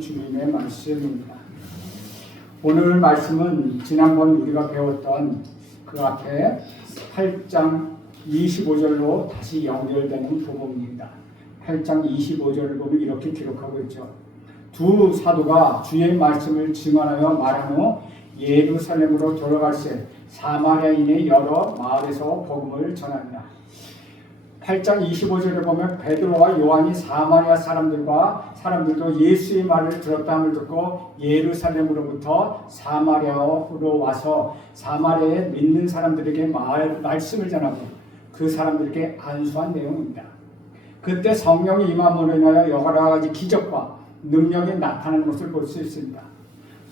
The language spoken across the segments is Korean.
주님의 말씀입니다. 오늘 말씀은 지난번 우리가 배웠던 그 앞에 8장 25절로 다시 연결되는 부분입니다. 8장 25절을 보면 이렇게 기록하고 있죠. 두 사도가 주의 말씀을 증언하여 말한 후 예루살렘으로 돌아갈새 사마리아인의 여러 마을에서 복음을 전합니다. 8장 25절에 보면 베드로와 요한이 사마리아 사람들도 예수의 말을 들었다함을 듣고 예루살렘으로부터 사마리아로 와서 사마리아에 믿는 사람들에게 말씀을 전하고 그 사람들에게 안수한 내용입니다. 그때 성령이 임함으로 인하여 여러 가지 기적과 능력이 나타나는 것을 볼 수 있습니다.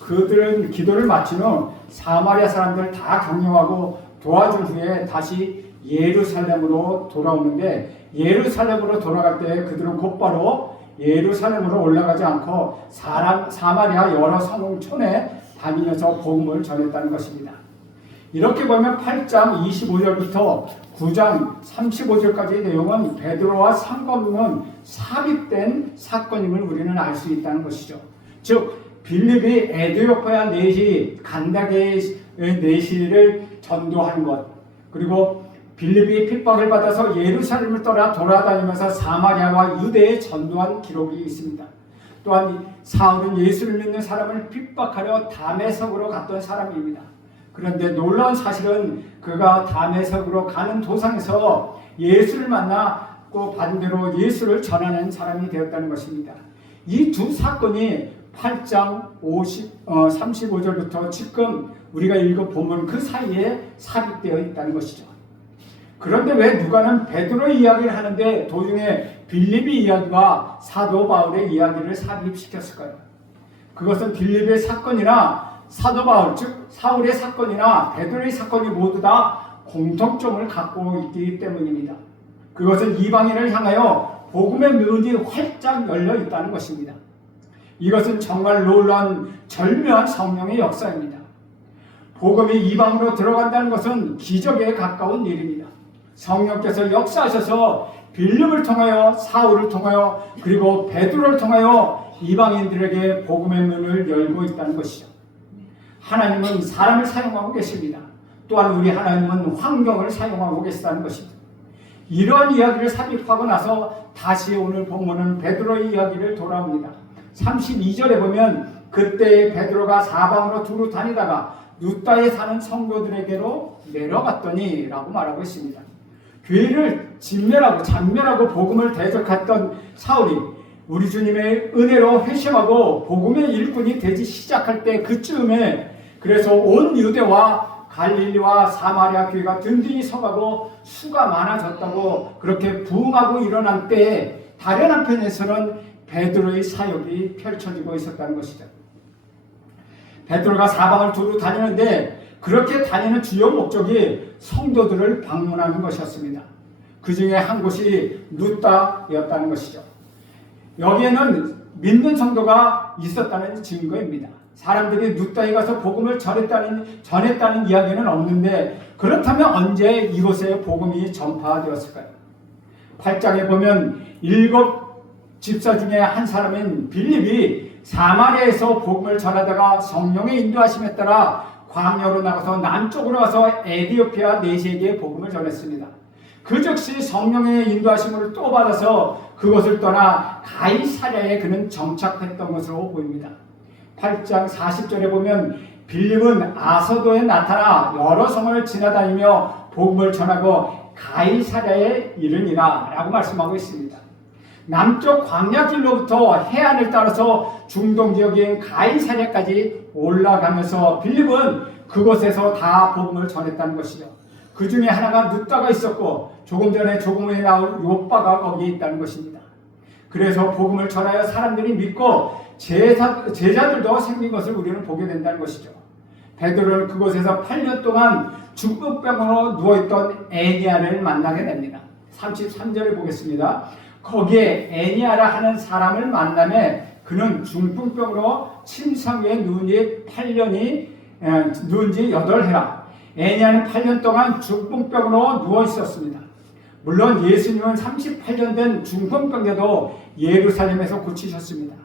그들은 기도를 마친 후 사마리아 사람들을 다 격려하고 도와준 후에 다시 예루살렘으로 돌아오는데, 예루살렘으로 돌아갈 때 그들은 곧바로 예루살렘으로 올라가지 않고 사마리아 여러 성촌에 다니면서 복음을 전했다는 것입니다. 이렇게 보면 8장 25절부터 9장 35절까지의 내용은 베드로와 상관없는 삽입된 사건임을 우리는 알 수 있다는 것이죠. 즉 빌립이 에디오피아 내시 간다게의 내시를 전도하는 것, 그리고 빌립이 핍박을 받아서 예루살렘을 떠나 돌아다니면서 사마리아와 유대에 전도한 기록이 있습니다. 또한 사울은 예수를 믿는 사람을 핍박하려 다메섹으로 갔던 사람입니다. 그런데 놀라운 사실은 그가 다메섹으로 가는 도상에서 예수를 만나고 반대로 예수를 전하는 사람이 되었다는 것입니다. 이 두 사건이 8장 35절부터 지금 우리가 읽은 본문 그 사이에 삽입되어 있다는 것이죠. 그런데 왜 누가는 베드로의 이야기를 하는데 도중에 빌립의 이야기와 사도 바울의 이야기를 삽입시켰을까요? 그것은 빌립의 사건이나 사도 바울, 즉 사울의 사건이나 베드로의 사건이 모두 다 공통점을 갖고 있기 때문입니다. 그것은 이방인을 향하여 복음의 문이 활짝 열려 있다는 것입니다. 이것은 정말 놀라운 절묘한 성령의 역사입니다. 복음이 이방으로 들어간다는 것은 기적에 가까운 일입니다. 성령께서 역사하셔서 빌립을 통하여 사울을 통하여 그리고 베드로를 통하여 이방인들에게 복음의 문을 열고 있다는 것이죠. 하나님은 사람을 사용하고 계십니다. 또한 우리 하나님은 환경을 사용하고 계시다는 것입니다. 이러한 이야기를 삽입하고 나서 다시 오늘 본문은 베드로의 이야기를 돌아옵니다. 32절에 보면 그때 베드로가 사방으로 두루 다니다가 루다에 사는 성도들에게로 내려갔더니 라고 말하고 있습니다. 교회를 잔멸하고 복음을 대적했던 사울이 우리 주님의 은혜로 회심하고 복음의 일꾼이 되기 시작할 때 그쯤에 그래서 온 유대와 갈릴리와 사마리아 교회가 든든히 서가고 수가 많아졌다고 그렇게 부흥하고 일어난 때에 다른 한편에서는 베드로의 사역이 펼쳐지고 있었다는 것이죠. 베드로가 사방을 두루 다니는데 그렇게 다니는 주요 목적이 성도들을 방문하는 것이었습니다. 그 중에 한 곳이 루다였다는 것이죠. 여기에는 믿는 성도가 있었다는 증거입니다. 사람들이 루다에 가서 복음을 전했다는 이야기는 없는데 그렇다면 언제 이곳에 복음이 전파되었을까요? 8장에 보면 7 집사 중에 한 사람인 빌립이 사마리아에서 복음을 전하다가 성령의 인도하심에 따라 광야로 나가서 남쪽으로 가서 에디오피아 내시에게 복음을 전했습니다. 그 즉시 성령의 인도하심을 또 받아서 그것을 떠나 가이사랴에 그는 정착했던 것으로 보입니다. 8장 40절에 보면 빌립은 아소도에 나타나 여러 성을 지나다니며 복음을 전하고 가이사랴에 이르니라 라고 말씀하고 있습니다. 남쪽 광야길로부터 해안을 따라서 중동 지역인 가이사랴까지 올라가면서 빌립은 그곳에서 다 복음을 전했다는 것이죠. 그 중에 하나가 루다가 있었고 조금 전에 조금에 나올 요빠가 거기에 있다는 것입니다. 그래서 복음을 전하여 사람들이 믿고 제자들도 생긴 것을 우리는 보게 된다는 것이죠. 베드로는 그곳에서 8년 동안 중풍병으로 누워있던 애니아를 만나게 됩니다. 33절을 보겠습니다. 거기에 애니아라 하는 사람을 만나매 그는 중풍병으로 침상에 누운 지 8해라. 애니아는 8년 동안 중풍병으로 누워 있었습니다. 물론 예수님은 38년 된 중풍병자도 예루살렘에서 고치셨습니다.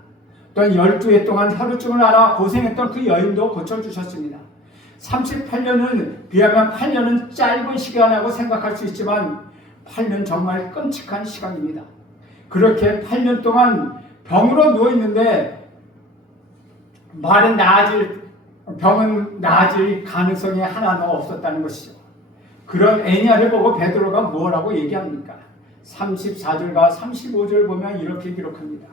또한 12해 동안 혈루증을 앓아 고생했던 그 여인도 고쳐주셨습니다. 38년은 비하면 8년은 짧은 시간이라고 생각할 수 있지만 8년 정말 끔찍한 시간입니다. 그렇게 8년 동안 병으로 누워있는데 병은 나아질 가능성이 하나도 없었다는 것이죠. 그런 애니아를 보고 베드로가 뭐라고 얘기합니까? 34절과 35절 보면 이렇게 기록합니다.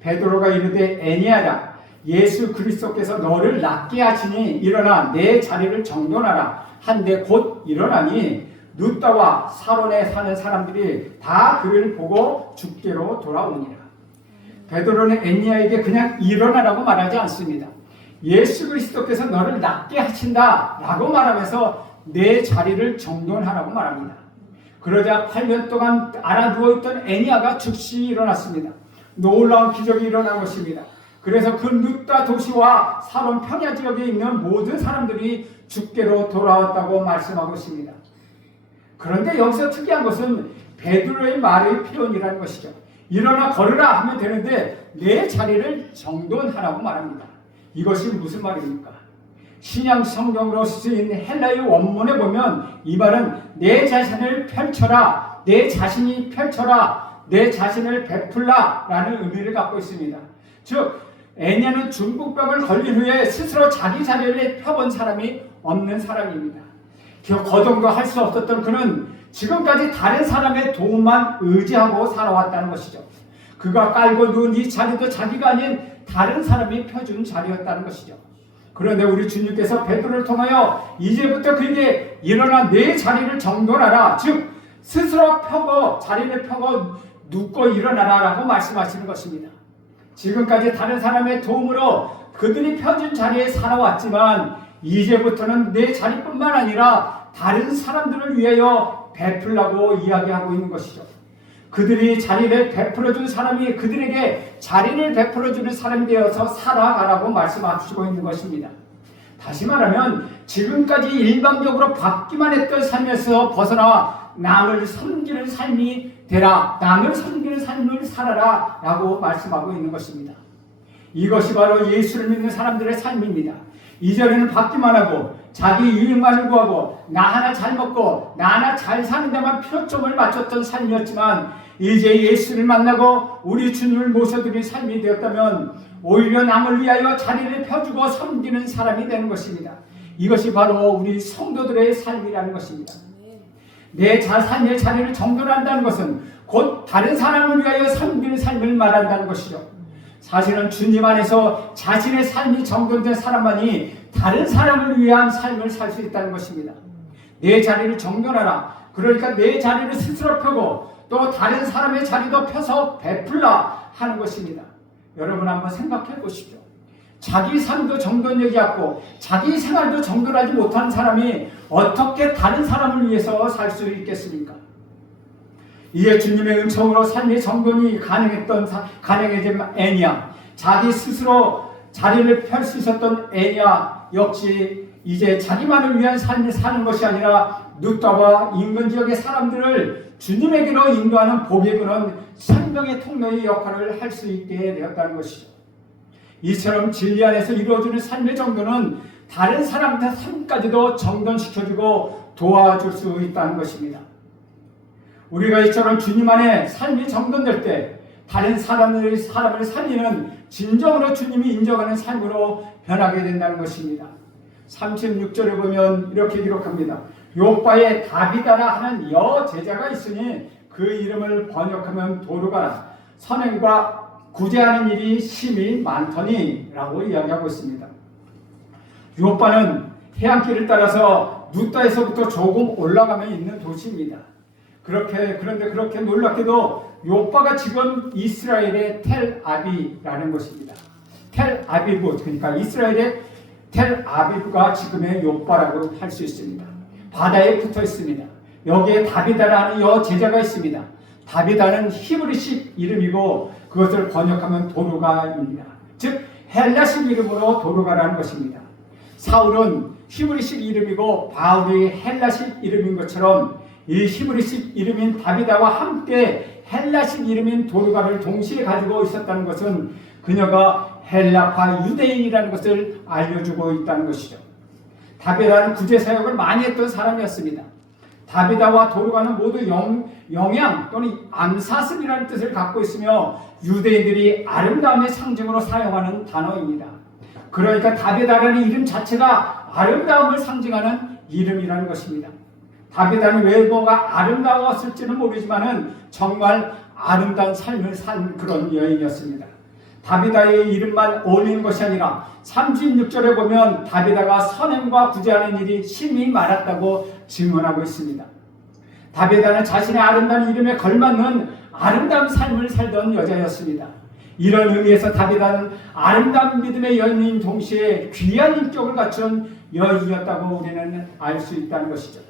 베드로가 이르되 애니아라, 예수 그리스도께서 너를 낫게 하시니 일어나 내 자리를 정돈하라 한데 곧 일어나니 룻다와 사론에 사는 사람들이 다 그를 보고 죽게로 돌아오니라. 베드로는 애니아에게 그냥 일어나라고 말하지 않습니다. 예수 그리스도께서 너를 낫게 하신다 라고 말하면서 내 자리를 정돈하라고 말합니다. 그러자 8년 동안 알아 누워있던 애니아가 즉시 일어났습니다. 놀라운 기적이 일어난 것입니다. 그래서 그 룻다 도시와 사론 평야 지역에 있는 모든 사람들이 죽게로 돌아왔다고 말씀하고 있습니다. 그런데 여기서 특이한 것은 베드로의 말의 표현이라는 것이죠. 일어나 걸으라 하면 되는데 내 자리를 정돈하라고 말합니다. 이것이 무슨 말입니까? 신약 성경으로 쓰인 헬라의 원문에 보면 이 말은 내 자신을 펼쳐라, 내 자신이 펼쳐라, 내 자신을 베풀라 라는 의미를 갖고 있습니다. 즉 애니아는 중풍병을 걸린 후에 스스로 자기 자리를 펴본 사람이 없는 사람입니다. 거동도 할 수 없었던 그는 지금까지 다른 사람의 도움만 의지하고 살아왔다는 것이죠. 그가 깔고 누운 이 자리도 자기가 아닌 다른 사람이 펴준 자리였다는 것이죠. 그런데 우리 주님께서 베드로를 통하여 이제부터 그에게 일어나 내 자리를 정돈하라, 즉 스스로 펴고 자리를 펴고 눕고 일어나라 라고 말씀하시는 것입니다. 지금까지 다른 사람의 도움으로 그들이 펴준 자리에 살아왔지만 이제부터는 내 자리뿐만 아니라 다른 사람들을 위하여 베풀라고 이야기하고 있는 것이죠. 그들이 자리를 베풀어준 사람이 그들에게 자리를 베풀어주는 사람이 되어서 살아가라고 말씀하시고 있는 것입니다. 다시 말하면 지금까지 일방적으로 받기만 했던 삶에서 벗어나 남을 섬기는 삶이 되라, 남을 섬기는 삶을 살아라 라고 말씀하고 있는 것입니다. 이것이 바로 예수를 믿는 사람들의 삶입니다. 이전에는 받기만 하고 자기 유익만을 구하고 나 하나 잘 먹고 나 하나 잘 사는 데만 표점을 맞췄던 삶이었지만 이제 예수를 만나고 우리 주님을 모셔드린 삶이 되었다면 오히려 남을 위하여 자리를 펴주고 섬기는 사람이 되는 것입니다. 이것이 바로 우리 성도들의 삶이라는 것입니다. 내 삶의 자리를 정돈한다는 것은 곧 다른 사람을 위하여 섬기는 삶을 말한다는 것이죠. 사실은 주님 안에서 자신의 삶이 정돈된 사람만이 다른 사람을 위한 삶을 살 수 있다는 것입니다. 내 자리를 정돈하라. 그러니까 내 자리를 스스로 펴고 또 다른 사람의 자리도 펴서 베풀라 하는 것입니다. 여러분 한번 생각해 보십시오. 자기 삶도 정돈되지 않고 자기 생활도 정돈하지 못하는 사람이 어떻게 다른 사람을 위해서 살 수 있겠습니까? 이에 주님의 은총으로 삶의 정돈이 가능해진 애니아, 자기 스스로 자리를 펼 수 있었던 애니아 역시 이제 자기만을 위한 삶을 사는 것이 아니라 룻다와 인근 지역의 사람들을 주님에게로 인도하는 복에 그는 생명의 통로의 역할을 할 수 있게 되었다는 것이죠. 이처럼 진리 안에서 이루어지는 삶의 정돈은 다른 사람들 삶까지도 정돈시켜주고 도와줄 수 있다는 것입니다. 우리가 이처럼 주님 안에 삶이 정돈될 때 다른 사람을 살리는 진정으로 주님이 인정하는 삶으로 변하게 된다는 것입니다. 36절에 보면 이렇게 기록합니다. 요바에 다비다라 하는 여제자가 있으니 그 이름을 번역하면 도르가라. 선행과 구제하는 일이 심히 많더니 라고 이야기하고 있습니다. 요바는 해안길을 따라서 룻다에서부터 조금 올라가면 있는 도시입니다. 그런데 그렇게 놀랍게도 요바가 지금 이스라엘의 텔아비라는 곳입니다. 텔아비브, 그러니까 이스라엘의 텔아비브가 지금의 요바라고 할 수 있습니다. 바다에 붙어 있습니다. 여기에 다비다라는 여제자가 있습니다. 다비다는 히브리식 이름이고 그것을 번역하면 도르가입니다. 즉 헬라식 이름으로 도르가라는 것입니다. 사울은 히브리식 이름이고 바울이 헬라식 이름인 것처럼 이 히브리식 이름인 다비다와 함께 헬라식 이름인 도르가를 동시에 가지고 있었다는 것은 그녀가 헬라파 유대인이라는 것을 알려주고 있다는 것이죠. 다비다는 구제 사역을 많이 했던 사람이었습니다. 다비다와 도르가는 모두 영양 또는 암사슴이라는 뜻을 갖고 있으며 유대인들이 아름다움의 상징으로 사용하는 단어입니다. 그러니까 다비다라는 이름 자체가 아름다움을 상징하는 이름이라는 것입니다. 다비다는 외모가 아름다웠을지는 모르지만은 정말 아름다운 삶을 산 그런 여인이었습니다. 다비다의 이름만 어울리는 것이 아니라 36절에 보면 다비다가 선행과 구제하는 일이 심히 많았다고 증언하고 있습니다. 다비다는 자신의 아름다운 이름에 걸맞는 아름다운 삶을 살던 여자였습니다. 이런 의미에서 다비다는 아름다운 믿음의 여인인 동시에 귀한 인격을 갖춘 여인이었다고 우리는 알 수 있다는 것이죠.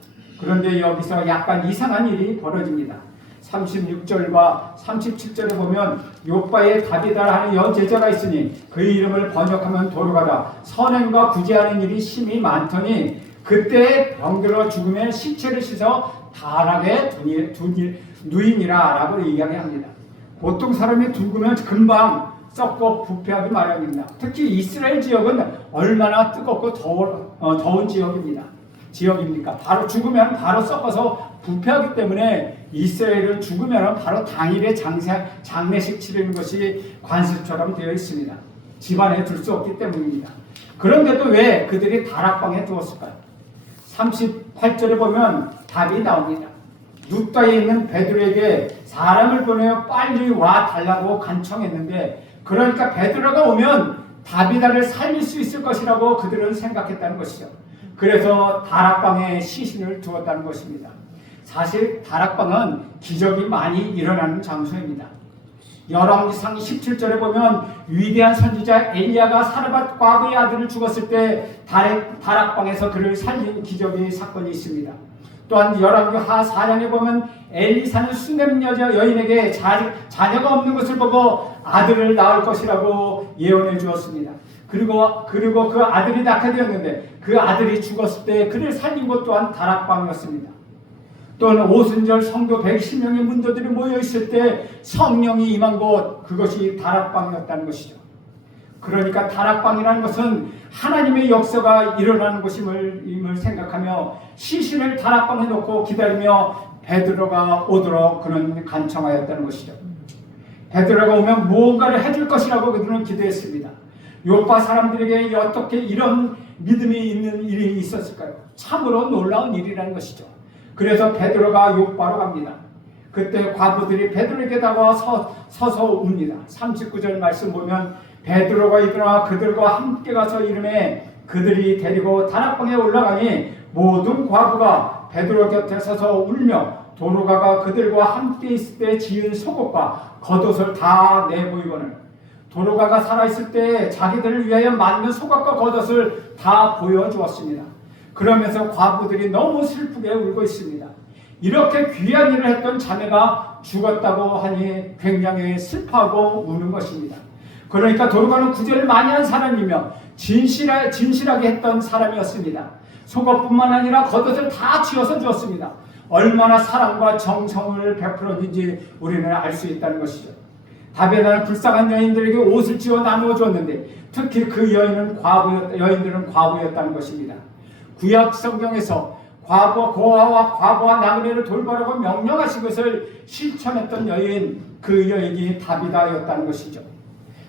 그런데 여기서 약간 이상한 일이 벌어집니다. 36절과 37절에 보면 욥바에 다비다라는 여제자가 있으니 그 이름을 번역하면 도르가다. 선행과 구제하는 일이 심히 많더니 그때 병들어 죽음에 시체를 씻어 다락에 누이니라 라고 이야기합니다. 보통 사람이 죽으면 금방 썩고 부패하기 마련입니다. 특히 이스라엘 지역은 얼마나 뜨겁고 더운 지역입니까? 바로 죽으면 바로 썩어서 부패하기 때문에 이스라엘은 죽으면 바로 당일에 장례식 치르는 것이 관습처럼 되어 있습니다. 집안에 둘 수 없기 때문입니다. 그런데도 왜 그들이 다락방에 두었을까요? 38절에 보면 답이 나옵니다. 룻다에 있는 베드로에게 사람을 보내어 빨리 와 달라고 간청했는데, 그러니까 베드로가 오면 다비다를 살릴 수 있을 것이라고 그들은 생각했다는 것이죠. 그래서 다락방에 시신을 두었다는 것입니다. 사실 다락방은 기적이 많이 일어나는 장소입니다. 열왕기상 17절에 보면 위대한 선지자 엘리야가 사르밧 과부의 아들을 죽었을 때 다락방에서 그를 살린 기적의 사건이 있습니다. 또한 열왕기하 4장에 보면 엘리사는 수넴 여인에게 자녀가 없는 것을 보고 아들을 낳을 것이라고 예언해 주었습니다. 그리고 그 아들이 낳게 되었는데 그 아들이 죽었을 때 그를 살린 것 또한 다락방이었습니다. 또는 오순절 성도 110명의 문도들이 모여있을 때 성령이 임한 곳, 그것이 다락방이었다는 것이죠. 그러니까 다락방이라는 것은 하나님의 역사가 일어나는 곳임을 생각하며 시신을 다락방에 놓고 기다리며 베드로가 오도록 그는 간청하였다는 것이죠. 베드로가 오면 무언가를 해줄 것이라고 그들은 기대했습니다. 요파 사람들에게 어떻게 이런 믿음이 있는 일이 있었을까요? 참으로 놀라운 일이라는 것이죠. 그래서 베드로가 요파로 갑니다. 그때 과부들이 베드로에게 다가와 서서 웁니다. 39절 말씀 보면 베드로가 일어나 그들과 함께 가서 이름에 그들이 데리고 다락방에 올라가니 모든 과부가 베드로 곁에 서서 울며 도르가가 그들과 함께 있을 때 지은 속옷과 겉옷을 다 내보이거늘 도르가가 살아있을 때 자기들을 위하여 만든 속옷과 겉옷을 다 보여주었습니다. 그러면서 과부들이 너무 슬프게 울고 있습니다. 이렇게 귀한 일을 했던 자매가 죽었다고 하니 굉장히 슬퍼하고 우는 것입니다. 그러니까 도르가는 구제를 많이 한 사람이며 진실하게 했던 사람이었습니다. 속옷뿐만 아니라 겉옷을 다 쥐어서 주었습니다. 얼마나 사랑과 정성을 베풀었는지 우리는 알 수 있다는 것이죠. 다비다는 불쌍한 여인들에게 옷을 지어 나누어 주었는데 특히 그 여인들은 과부였다는 것입니다. 구약 성경에서 고아와 과부와 나그네를 돌보라고 명령하신 것을 실천했던 여인, 그 여인이 다비다였다는 것이죠.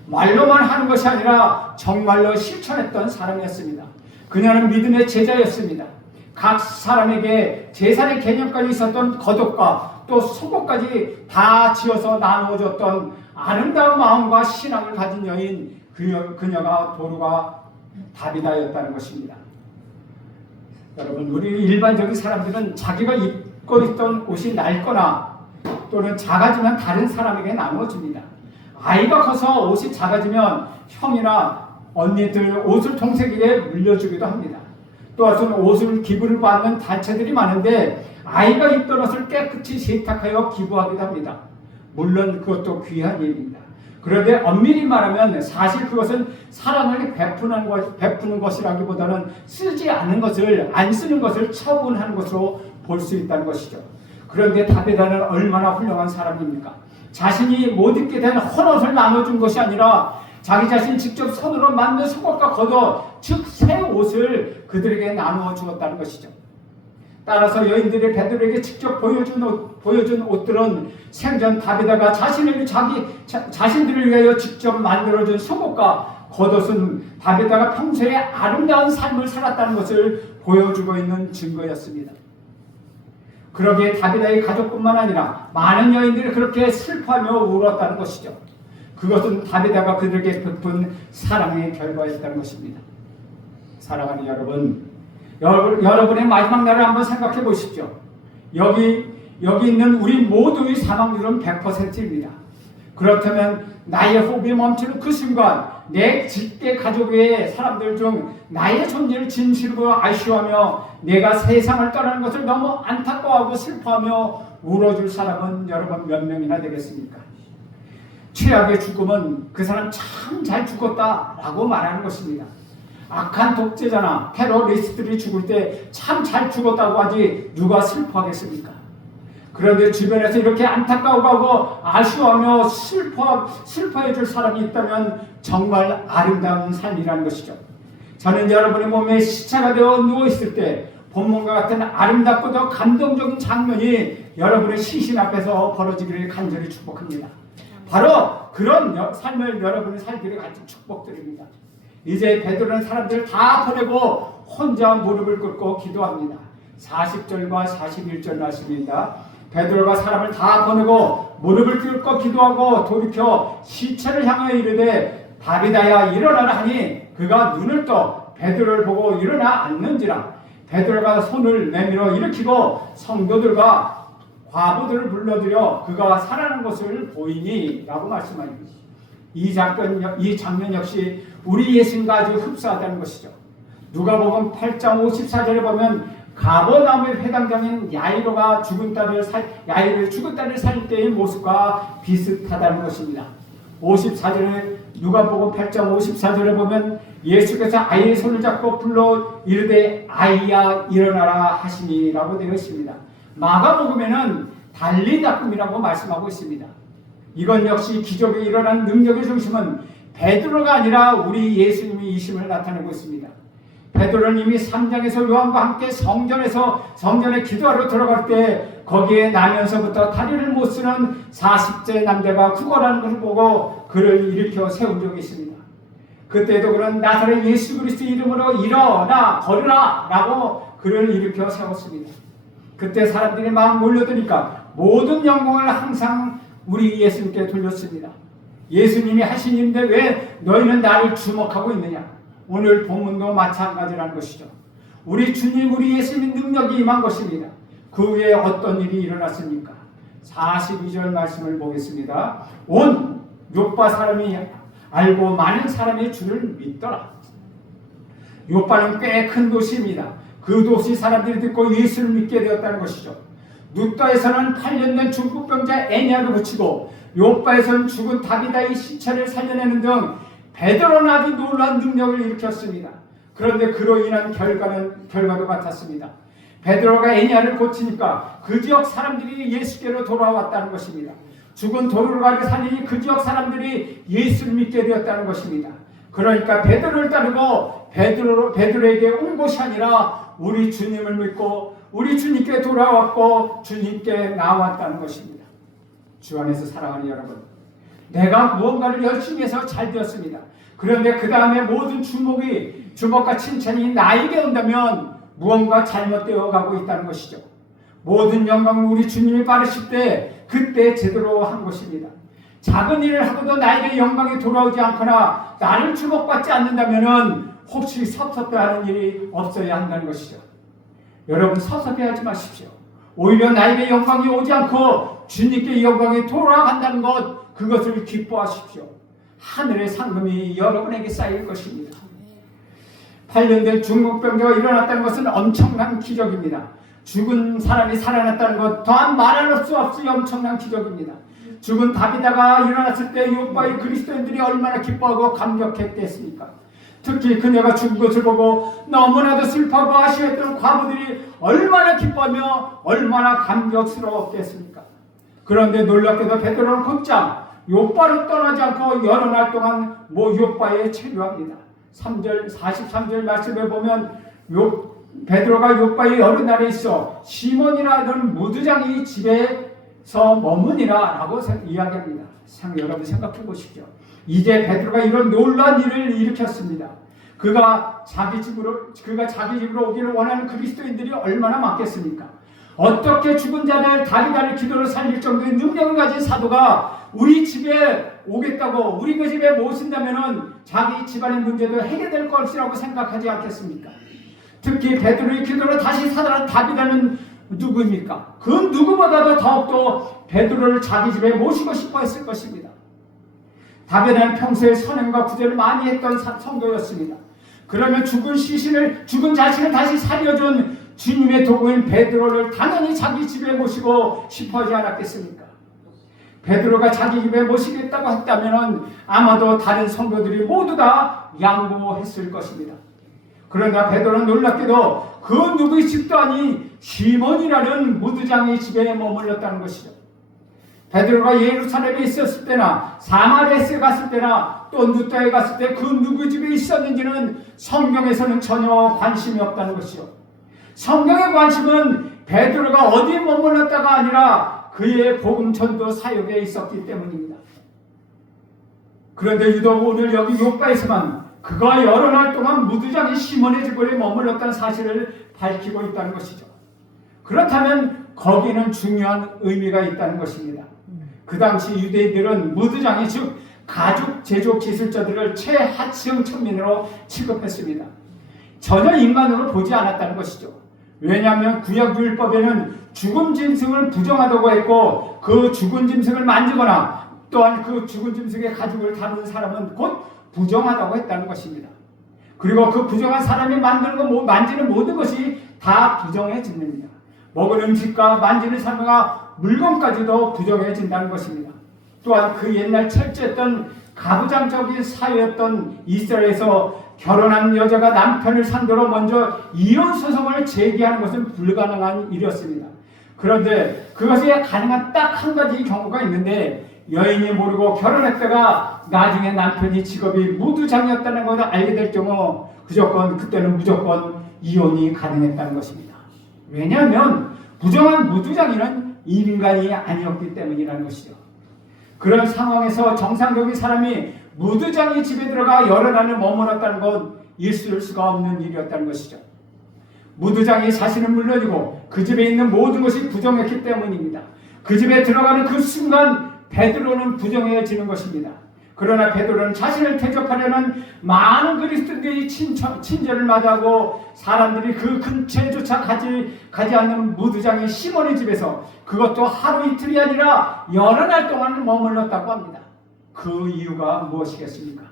말로만 하는 것이 아니라 정말로 실천했던 사람이었습니다. 그녀는 믿음의 제자였습니다. 각 사람에게 제사의 개념까지 있었던 겉옷과 또 속옷까지 다 지어서 나누어줬던 아름다운 마음과 신앙을 가진 여인, 그녀가 도르가 다비다였다는 것입니다. 여러분, 우리 일반적인 사람들은 자기가 입고 있던 옷이 낡거나 또는 작아지면 다른 사람에게 나누어줍니다. 아이가 커서 옷이 작아지면 형이나 언니들 옷을 동생에게 물려주기도 합니다. 또한 옷을 기부를 받는 단체들이 많은데 아이가 입던 옷을 깨끗이 세탁하여 기부하기도 합니다. 물론 그것도 귀한 일입니다. 그런데 엄밀히 말하면 사실 그것은 사랑을 베푸는 것이라기보다는 쓰지 않은 것을, 안 쓰는 것을 처분하는 것으로 볼 수 있다는 것이죠. 그런데 다비다는 얼마나 훌륭한 사람입니까? 자신이 못 입게 된 헌옷을 나눠준 것이 아니라 자기 자신 직접 손으로 만든 속옷과 겉옷, 즉 새 옷을 그들에게 나누어 주었다는 것이죠. 따라서 여인들이 베드로에게 직접 보여준 옷들은 생전 다비다가 자신들을 위하여 직접 만들어준 속옷과 겉옷은 다비다가 평소에 아름다운 삶을 살았다는 것을 보여주고 있는 증거였습니다. 그러기에 다비다의 가족뿐만 아니라 많은 여인들이 그렇게 슬퍼하며 울었다는 것이죠. 그것은 다비다가 그들에게 베푼 사랑의 결과였다는 것입니다. 사랑하는 여러분의 마지막 날을 한번 생각해 보십시오. 여기 있는 우리 모두의 사망률은 100%입니다. 그렇다면 나의 호흡이 멈추는 그 순간 내 직계 가족의 사람들 중 나의 존재를 진실로 아쉬워하며 내가 세상을 떠나는 것을 너무 안타까워하고 슬퍼하며 울어줄 사람은 여러분 몇 명이나 되겠습니까? 최악의 죽음은 그 사람 참 잘 죽었다라고 말하는 것입니다. 악한 독재자나 테러리스트들이 죽을 때 참 잘 죽었다고 하지 누가 슬퍼하겠습니까? 그런데 주변에서 이렇게 안타까워하고 아쉬워하며 슬퍼해줄 사람이 있다면 정말 아름다운 삶이라는 것이죠. 저는 여러분의 몸에 시체가 되어 누워있을 때 본문과 같은 아름답고도 감동적인 장면이 여러분의 시신 앞에서 벌어지기를 간절히 축복합니다. 바로 그런 삶을 여러분이 살기를 간절히 축복드립니다. 이제 베드로는 사람들을 다 보내고 혼자 무릎을 꿇고 기도합니다. 40절과 41절 말씀입니다. 베드로가 사람을 다 보내고 무릎을 꿇고 기도하고 돌이켜 시체를 향하여 이르되 다비다야 일어나라 하니 그가 눈을 떠 베드로를 보고 일어나 앉는지라. 베드로가 손을 내밀어 일으키고 성도들과 과부들을 불러들여 그가 살아난 것을 보이니 라고 말씀합니다. 이 장면 역시 우리 예수님과 아주 흡사하다는 것이죠. 누가복음 8장 54절에 보면 가버나움의 회당장인 야이로가 죽은 딸을 살릴 때의 모습과 비슷하다는 것입니다. 54절에 누가복음 8장 54절에 보면 예수께서 아이의 손을 잡고 불러 이르되 아이야 일어나라 하시니라고 되어 있습니다. 마가복음에는 달리다꿈이라고 말씀하고 있습니다. 이건 역시 기적이 일어난 능력의 중심은 베드로가 아니라 우리 예수님이 이심을 나타내고 있습니다. 베드로는 이미 3장에서 요한과 함께 성전에 기도하러 들어갈 때 거기에 나면서부터 다리를 못 쓰는 40세 남자가 구걸하는 것을 보고 그를 일으켜 세운 적이 있습니다. 그때도 그는 나사렛 예수 그리스도의 이름으로 일어나 걸으라 라고 그를 일으켜 세웠습니다. 그때 사람들이 막 몰려드니까 모든 영광을 항상 우리 예수님께 돌렸습니다. 예수님이 하신 일인데 왜 너희는 나를 주목하고 있느냐? 오늘 본문도 마찬가지라는 것이죠. 우리 주님, 우리 예수님의 능력이 임한 것입니다. 그 후에 어떤 일이 일어났습니까? 42절 말씀을 보겠습니다. 온 요파 사람이 알고 많은 사람이 주를 믿더라. 요파는 꽤 큰 도시입니다. 그 도시 사람들이 듣고 예수를 믿게 되었다는 것이죠. 누따에서는 8년 된 중풍병자 애니아를 고치고 요파에서는 죽은 다비다의 시체를 살려내는 등 베드로는 아주 놀라운 능력을 일으켰습니다. 그런데 그로 인한 결과도 같았습니다. 베드로가 애니아를 고치니까 그 지역 사람들이 예수께로 돌아왔다는 것입니다. 죽은 도르가를 살리니 그 지역 사람들이 예수를 믿게 되었다는 것입니다. 그러니까 베드로를 따르고 베드로에게 온 것이 아니라 우리 주님을 믿고 우리 주님께 돌아왔고 주님께 나왔다는 것입니다. 주 안에서 사랑하는 여러분, 내가 무언가를 열심히 해서 잘 되었습니다. 그런데 그 다음에 모든 주목과 칭찬이 나에게 온다면 무언가 잘못되어 가고 있다는 것이죠. 모든 영광을 우리 주님이 받으실 때 그때 제대로 한 것입니다. 작은 일을 하고도 나에게 영광이 돌아오지 않거나 나를 주목받지 않는다면 혹시 섭섭해하는 일이 없어야 한다는 것이죠. 여러분, 섭섭해하지 마십시오. 오히려 나에게 영광이 오지 않고 주님께 영광이 돌아간다는 것, 그것을 기뻐하십시오. 하늘의 상금이 여러분에게 쌓일 것입니다. 8년 된 중풍병자가 일어났다는 것은 엄청난 기적입니다. 죽은 사람이 살아났다는 것 또한 말할 수 없이 엄청난 기적입니다. 죽은 다비다가 일어났을 때 요파의 그리스도인들이 얼마나 기뻐하고 감격했겠습니까? 특히 그녀가 죽은 것을 보고 너무나도 슬퍼하고 아쉬워했던 과부들이 얼마나 기뻐하며 얼마나 감격스러웠겠습니까? 그런데 놀랍게도 베드로는 곧장 욥바로 떠나지 않고 여러 날 동안 욥바에 체류합니다. 43절 말씀에 보면 베드로가 욥바에 여러 날에 있어 시몬이라는 무두장이 집에서 머무니라 라고 이야기합니다. 여러분 생각해 보십시오. 이제 베드로가 이런 놀라운 일을 일으켰습니다. 그가 자기 집으로 오기를 원하는 그리스도인들이 얼마나 많겠습니까? 어떻게 죽은 자를 다리다리 기도로 살릴 정도의 능력을 가진 사도가 우리 집에 오겠다고 우리 그 집에 모신다면은 자기 집안의 문제도 해결될 것이라고 생각하지 않겠습니까? 특히 베드로의 기도로 다시 살아난 다비다는 누구입니까? 그 누구보다도 더욱더 베드로를 자기 집에 모시고 싶어 했을 것입니다. 다비다는 평소에 선행과 구제를 많이 했던 성도였습니다. 그러면 죽은 자신을 다시 살려준 주님의 도구인 베드로를 당연히 자기 집에 모시고 싶어 하지 않았겠습니까? 베드로가 자기 집에 모시겠다고 했다면 아마도 다른 성도들이 모두 다 양보했을 것입니다. 그러나 베드로는 놀랍게도 그 누구의 집도 아닌 시몬이라는 무두장의 집에 머물렀다는 것이죠. 베드로가 예루살렘에 있었을 때나 사마리아에 갔을 때나 또 누타에 갔을 때 그 누구 집에 있었는지는 성경에서는 전혀 관심이 없다는 것이죠. 성경의 관심은 베드로가 어디에 머물렀다가 아니라 그의 복음 전도 사역에 있었기 때문입니다. 그런데 유독 오늘 여기 욥바에서만 그가 여러 날 동안 무두장의 시몬의 집에 머물렀다는 사실을 밝히고 있다는 것이죠. 그렇다면 거기는 중요한 의미가 있다는 것입니다. 그 당시 유대인들은 무두장이 즉 가죽 제조 기술자들을 최하층 천민으로 취급했습니다. 전혀 인간으로 보지 않았다는 것이죠. 왜냐하면 구약 율법에는 죽은 짐승을 부정하다고 했고 그 죽은 짐승을 만지거나 또한 그 죽은 짐승의 가죽을 다루는 사람은 곧 부정하다고 했다는 것입니다. 그리고 그 부정한 사람이 만지는 모든 것이 다 부정해집니다. 먹은 음식과 만지는 사람과 물건까지도 부정해진다는 것입니다. 또한 그 옛날 철저했던 가부장적인 사회였던 이스라엘에서 결혼한 여자가 남편을 상대로 먼저 이혼 소송을 제기하는 것은 불가능한 일이었습니다. 그런데 그것이 가능한 딱 한 가지 경우가 있는데 여인이 모르고 결혼했다가 나중에 남편이 직업이 무두장이었다는 것을 알게 될 경우 그때는 무조건 이혼이 가능했다는 것입니다. 왜냐하면 부정한 무두장이는 인간이 아니었기 때문이라는 것이죠. 그런 상황에서 정상적인 사람이 무두장이 집에 들어가 여러 날을 머물렀다는 건 있을 수가 없는 일이었다는 것이죠. 무두장이 자신은 물론이고 그 집에 있는 모든 것이 부정했기 때문입니다. 그 집에 들어가는 그 순간 베드로는 부정해지는 것입니다. 그러나 베드로는 자신을 대접하려는 많은 그리스도인들이 친절을 마다하고 사람들이 그 근처에조차 가지 않는 무두장의 시몬의 집에서 그것도 하루 이틀이 아니라 여러 날 동안 머물렀다고 합니다. 그 이유가 무엇이겠습니까?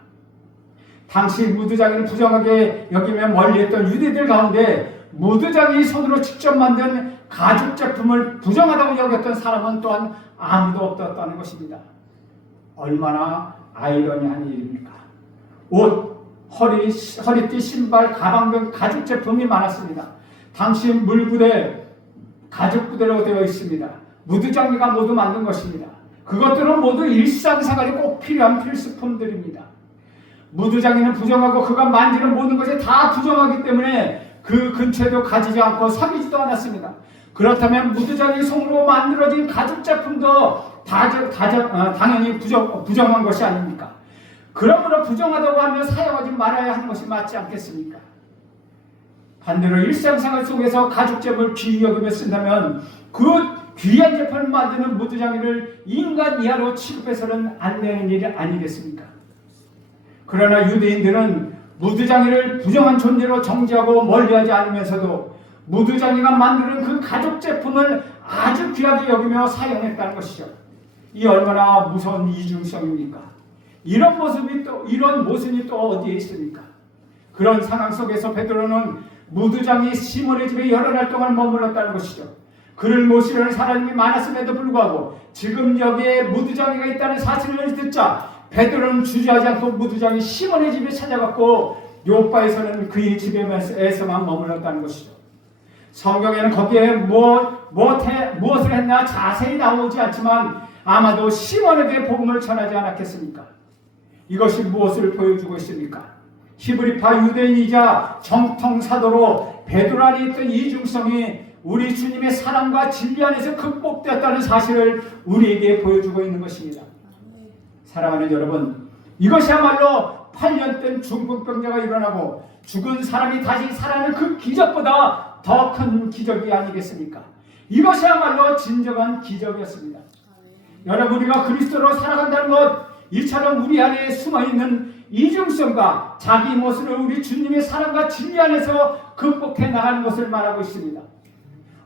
당시 무두장이를 부정하게 여기며 멀리했던 유대들 가운데 무두장이 손으로 직접 만든 가죽 제품을 부정하다고 여겼던 사람은 또한 아무도 없었다는 것입니다. 얼마나 아이러니한 일입니까? 옷, 허리띠, 신발, 가방 등 가죽 제품이 많았습니다. 당시 물부대, 가죽 부대로 되어 있습니다. 무두장이가 모두 만든 것입니다. 그것들은 모두 일상생활에 꼭 필요한 필수품들입니다. 무두장이는 부정하고 그가 만지는 모든 것이 다 부정하기 때문에 그 근처에도 가지지 않고 사귀지도 않았습니다. 그렇다면 무두장이 손으로 만들어진 가죽 제품도 당연히 부정한 것이 아닙니까? 그러므로 부정하다고 하면 사용하지 말아야 하는 것이 맞지 않겠습니까? 반대로 일상생활 속에서 가죽 제품을 귀히 여기며 쓴다면 그 귀한 제품을 만드는 무두장이를 인간 이하로 취급해서는 안 되는 일이 아니겠습니까? 그러나 유대인들은 무두장이를 부정한 존재로 정죄하고 멀리하지 않으면서도 무두장이가 만드는 그 가죽 제품을 아주 귀하게 여기며 사용했다는 것이죠. 이 얼마나 무서운 이중성입니까? 이런 모습이 또 어디에 있습니까? 그런 상황 속에서 베드로는 무두장이 시몬의 집에 여러 날 동안 머물렀다는 것이죠. 그를 모시려는 사람이 많았음에도 불구하고 지금 여기에 무두장이가 있다는 사실을 듣자 베드로는 주저하지 않고 무두장이 시몬의 집에 찾아갔고 욥바에서는 그의 집에서만 머물렀다는 것이죠. 성경에는 거기에 무엇을 했나 자세히 나오지 않지만 아마도 시몬에게 복음을 전하지 않았겠습니까? 이것이 무엇을 보여주고 있습니까? 히브리파 유대인이자 정통 사도로 베드로 안에 있던 이중성이 우리 주님의 사랑과 진리 안에서 극복되었다는 사실을 우리에게 보여주고 있는 것입니다. 사랑하는 여러분, 이것이야말로 8년 된 중풍병자가 일어나고 죽은 사람이 다시 살아나는 그 기적보다 더 큰 기적이 아니겠습니까? 이것이야말로 진정한 기적이었습니다. 여러분, 우리가 그리스도로 살아간다는 것, 이처럼 우리 안에 숨어있는 이중성과 자기 모습을 우리 주님의 사랑과 진리 안에서 극복해 나가는 것을 말하고 있습니다.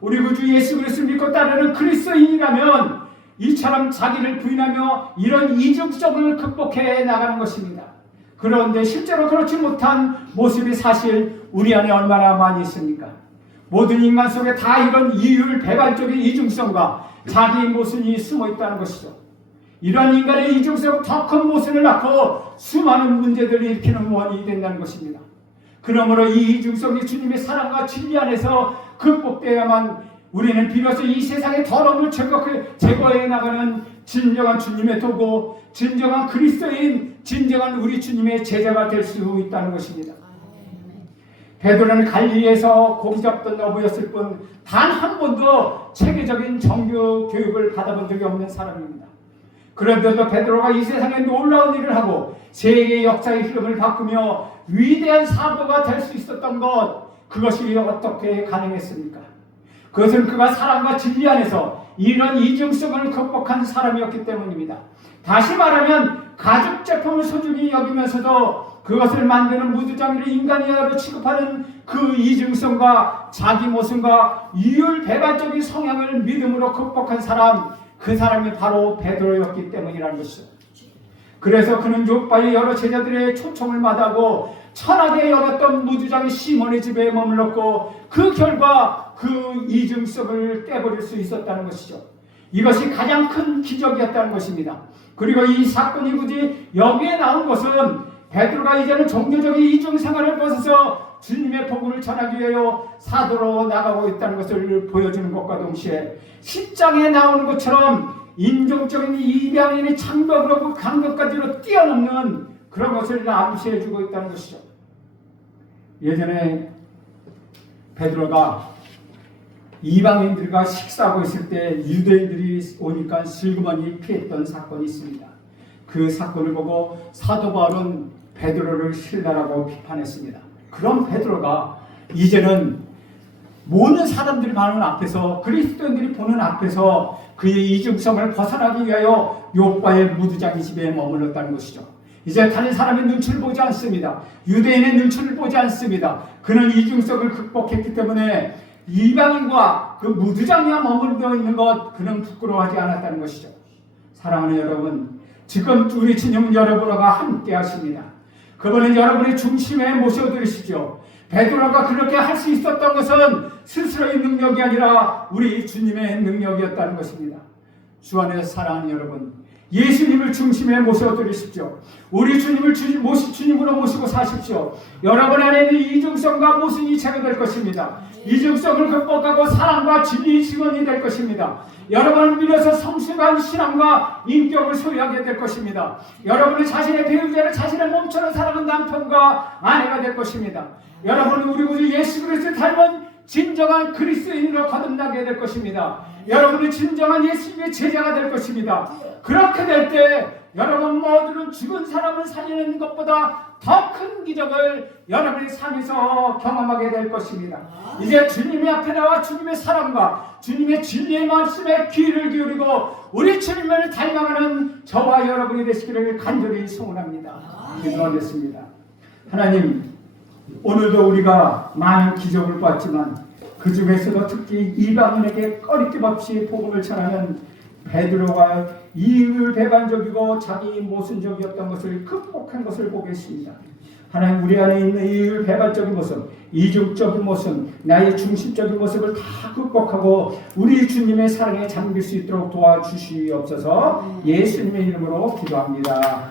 우리 구주 예수 그리스도를 믿고 따르는 그리스도인이라면 이처럼 자기를 부인하며 이런 이중성을 극복해 나가는 것입니다. 그런데 실제로 그렇지 못한 모습이 사실 우리 안에 얼마나 많이 있습니까? 모든 인간 속에 다 이런 이율배반적인 이중성과 자기 모순이 숨어 있다는 것이죠. 이러한 인간의 이중성 더 큰 모순을 낳고 수많은 문제들을 일으키는 원인이 된다는 것입니다. 그러므로 이 이중성이 주님의 사랑과 진리 안에서 극복되어야만 우리는 비로소 이 세상의 더러움을 제거해 나가는 진정한 주님의 도구, 진정한 그리스도인, 진정한 우리 주님의 제자가 될 수 있다는 것입니다. 베드로는 갈릴리에서 고기 잡던 어부였을 뿐 단 한 번도 체계적인 정규 교육을 받아본 적이 없는 사람입니다. 그런데도 베드로가 이 세상에 놀라운 일을 하고 세계의 역사의 흐름을 바꾸며 위대한 사도가 될 수 있었던 것, 그것이 어떻게 가능했습니까? 그것은 그가 사랑과 진리 안에서 이런 이중성을 극복한 사람이었기 때문입니다. 다시 말하면 가죽 제품을 소중히 여기면서도 그것을 만드는 무두장이를 인간이야로 취급하는 그 이중성과 자기 모습과 이율배반적인 성향을 믿음으로 극복한 사람, 그 사람이 바로 베드로였기 때문이라는 것이죠. 그래서 그는 요바의 여러 제자들의 초청을 마다하고 천하게 여겼던 무두장이 시몬의 집에 머물렀고 그 결과 그 이중성을 깨버릴 수 있었다는 것이죠. 이것이 가장 큰 기적이었다는 것입니다. 그리고 이 사건이 굳이 여기에 나온 것은 베드로가 이제는 종교적인 이중생활을 벗어서 주님의 복음을 전하기 위하여 사도로 나가고 있다는 것을 보여주는 것과 동시에 10장에 나오는 것처럼 인종적인 이방인의 창법으로 강도까지로 뛰어넘는 그런 것을 암시해주고 있다는 것이죠. 예전에 베드로가 이방인들과 식사하고 있을 때 유대인들이 오니까 슬그머니 피했던 사건이 있습니다. 그 사건을 보고 사도 바울은 베드로를 신라라고 비판했습니다. 그럼 베드로가 이제는 모든 사람들이 많은 앞에서, 그리스도인들이 보는 앞에서 그의 이중성을 벗어나기 위하여 요바의 무두장이 집에 머물렀다는 것이죠. 이제 다른 사람의 눈치를 보지 않습니다. 유대인의 눈치를 보지 않습니다. 그는 이중성을 극복했기 때문에 이방인과 그 무두장이와 머물러 있는 것, 그는 부끄러워하지 않았다는 것이죠. 사랑하는 여러분, 지금 우리 주님은 여러분과 함께 하십니다. 그분은 여러분의 중심에 모셔드리시죠. 베드로가 그렇게 할 수 있었던 것은 스스로의 능력이 아니라 우리 주님의 능력이었다는 것입니다. 주 안에서 사랑하는 여러분, 예수님을 중심에 모셔드리십시오. 우리 주님을 주님으로 모시고 사십시오. 여러분 안에 있는 이중성과 모순이 제거될 것입니다. 이중성을 극복하고 사랑과 진리의 증언이 될 것입니다. 여러분을 믿어서 성숙한 신앙과 인격을 소유하게 될 것입니다. 여러분은 자신의 배우자를 자신의 몸처럼 사랑하는 남편과 아내가 될 것입니다. 여러분은 우리 구주 예수 그리스도를 닮은 진정한 그리스도인으로 거듭나게 될 것입니다. 여러분은 진정한 예수님의 제자가 될 것입니다. 그렇게 될 때 여러분 모두는 죽은 사람을 살리는 것보다 더 큰 기적을 여러분의 삶에서 경험하게 될 것입니다. 이제 주님의 앞에 나와 주님의 사랑과 주님의 진리의 말씀에 귀를 기울이고 우리 주님을 닮아가는 저와 여러분이 되시기를 간절히 소원합니다. 기도하겠습니다. 하나님, 오늘도 우리가 많은 기적을 보았지만 그 중에서도 특히 이방인에게 꺼리낌 없이 복음을 전하는 베드로가 이율배반적이고 자기 모순적이었던 것을 극복한 것을 보겠습니다. 하나님, 우리 안에 있는 이율배반적인 모습, 이중적인 모습, 나의 중심적인 모습을 다 극복하고 우리 주님의 사랑에 잠길 수 있도록 도와주시옵소서. 예수님의 이름으로 기도합니다.